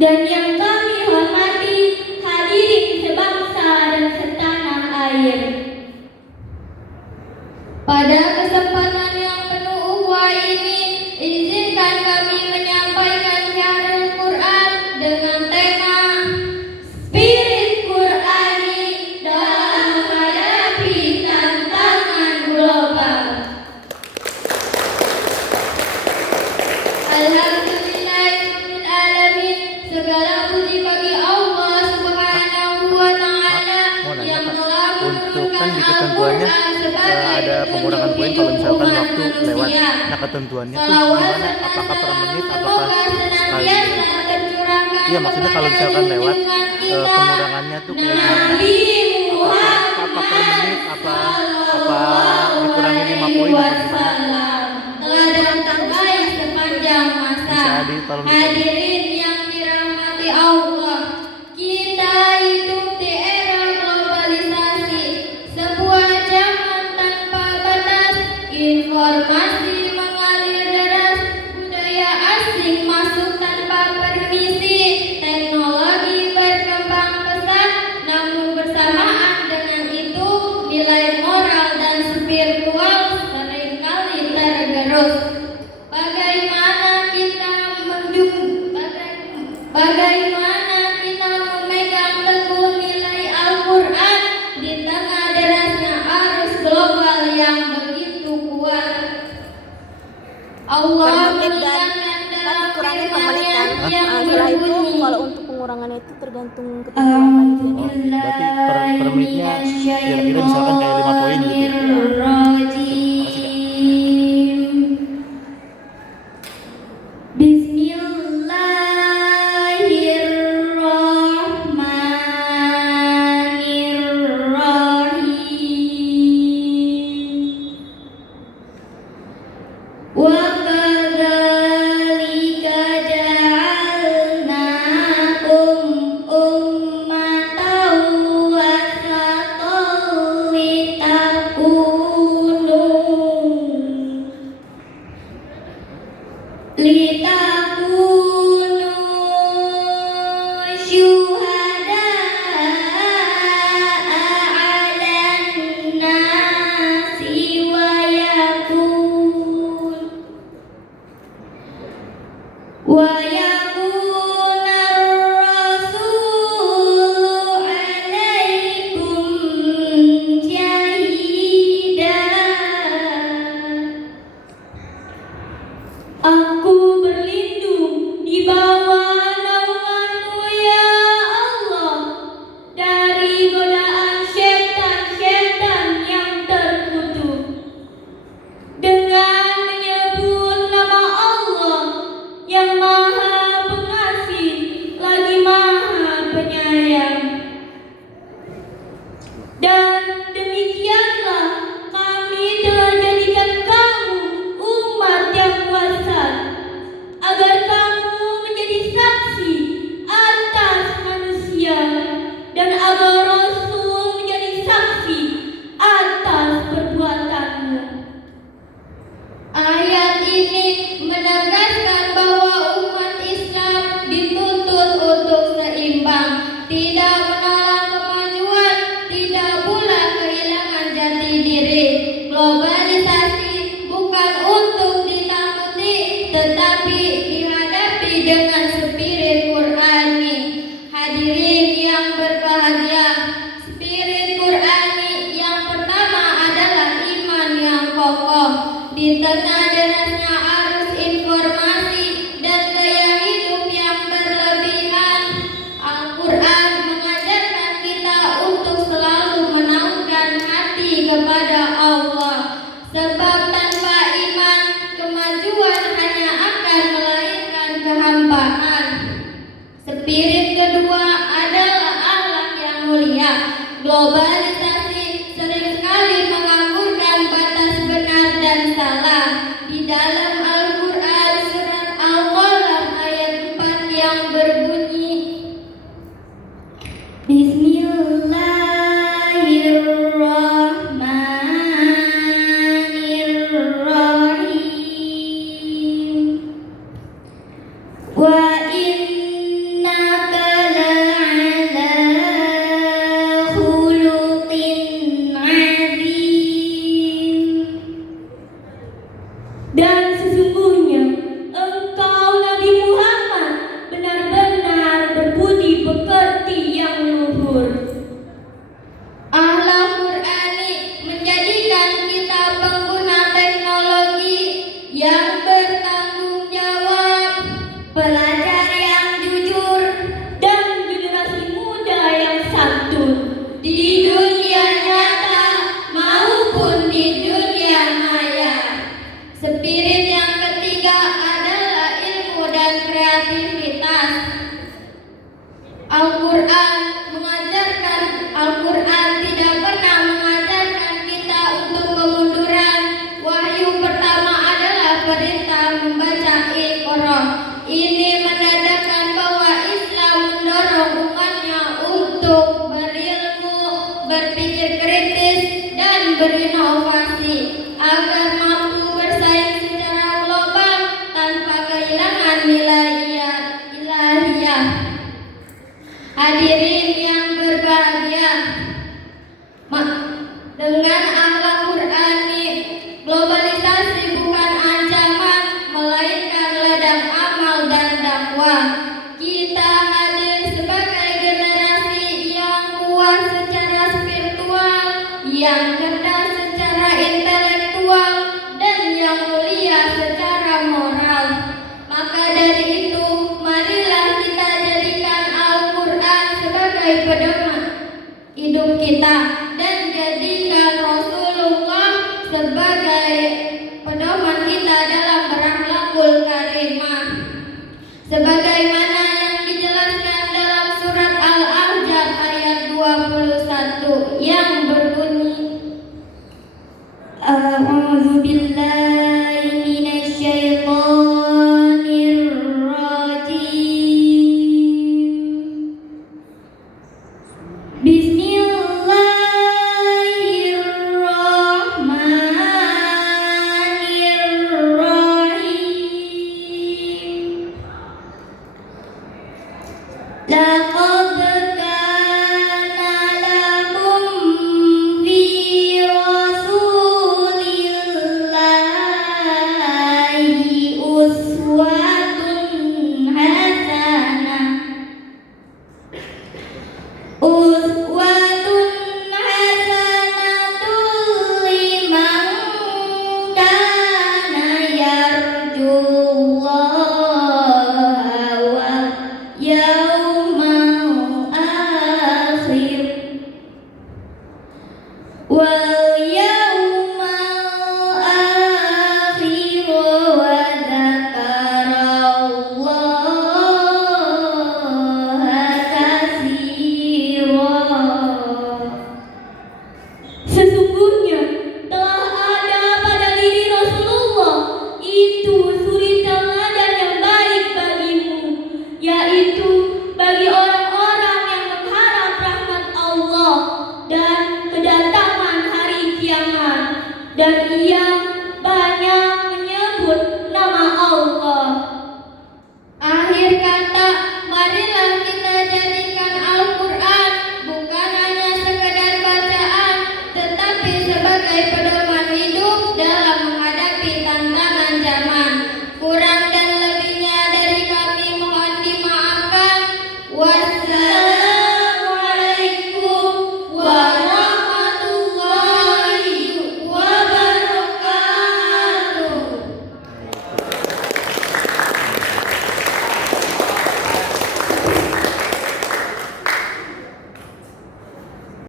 dan yang kami hormati hadirin sebangsa dan setanah air. Pada kesempatan yang penuh ukhuwah ini, izinkan kami menyampaikan syahrul Quran dengan tema Spirit Qurani dalam menghadapi tantangan global. Alhamdulillahirabbil alamin, segala puji bagi Allah Subhanahu wa taala yang telah menurunkan di ketentuannya ada pengurangan poin kalau misalkan waktu lewat. Nah, ketentuannya tuh gimana? Apakah per menit, apakah sekali? Iya, maksudnya kalau misalkan lewat pengurangannya tuh kayak gimana? Apa per menit, apa dikurangi 5 poin atau gimana? Telah datang baik sepanjang masa. Hadirin yang dirahmati Allah, kita hidup di era globalisasi, sebuah zaman tanpa batas. Informasi mengalir deras, budaya asing masuk tanpa permisi, teknologi berkembang pesat, namun bersamaan dengan itu nilai moral dan spiritual seringkali tergerus. Bagaimana kita memegang teguh nilai Al-Quran di tengah derasnya arus global yang begitu kuat? Allah menekankan dalam firman-Nya yang berbunyi, kalau untuk pengurangannya itu tergantung ketentuan panitia. Berarti per menitnya kira-kira misalkan kayak 5 poin gitu ya. Aku berlindung di bawah naungan-Mu ya Allah, dari godaan setan-setan yang terkutuk. Dengan menyebut nama Allah yang Maha Pengasih lagi Maha Penyayang. Dan demikianlah kami telah jadikan kamu umat yang wasat, agar kamu menjadi saksi atas manusia, dan agar Rasul menjadi saksi atas perbuatanmu. Ayat ini menegaskan bahwa umat Islam dituntut untuk seimbang, tidak menolak kemajuan, tidak pula kehilangan jati diri. Globalisasi bukan untuk ditakuti, tetapi dihadapi dengan spirit Qurani. Hadirin yang berbahagia, spirit Qurani yang pertama adalah iman yang kokoh. Di tengah derasnya arus informasi dan gaya hidup yang berlebihan, Al-Quran mengajarkan kita untuk selalu menautkan hati kepada Allah. Sebab tanpa iman, kemajuan hanya akan melahirkan kehampaan. Spirit kedua adalah akhlak yang mulia. Globalisasi seringkali mengaburkan batas benar dan salah. Di dalam Al-Quran surat Al-Qalam ayat 4 yang berbunyi, Bismillahirrahmanirrahim. hidup kita dan jadikan Rasulullah sebagai pedoman kita dalam berakhlakul karimah. Sebagai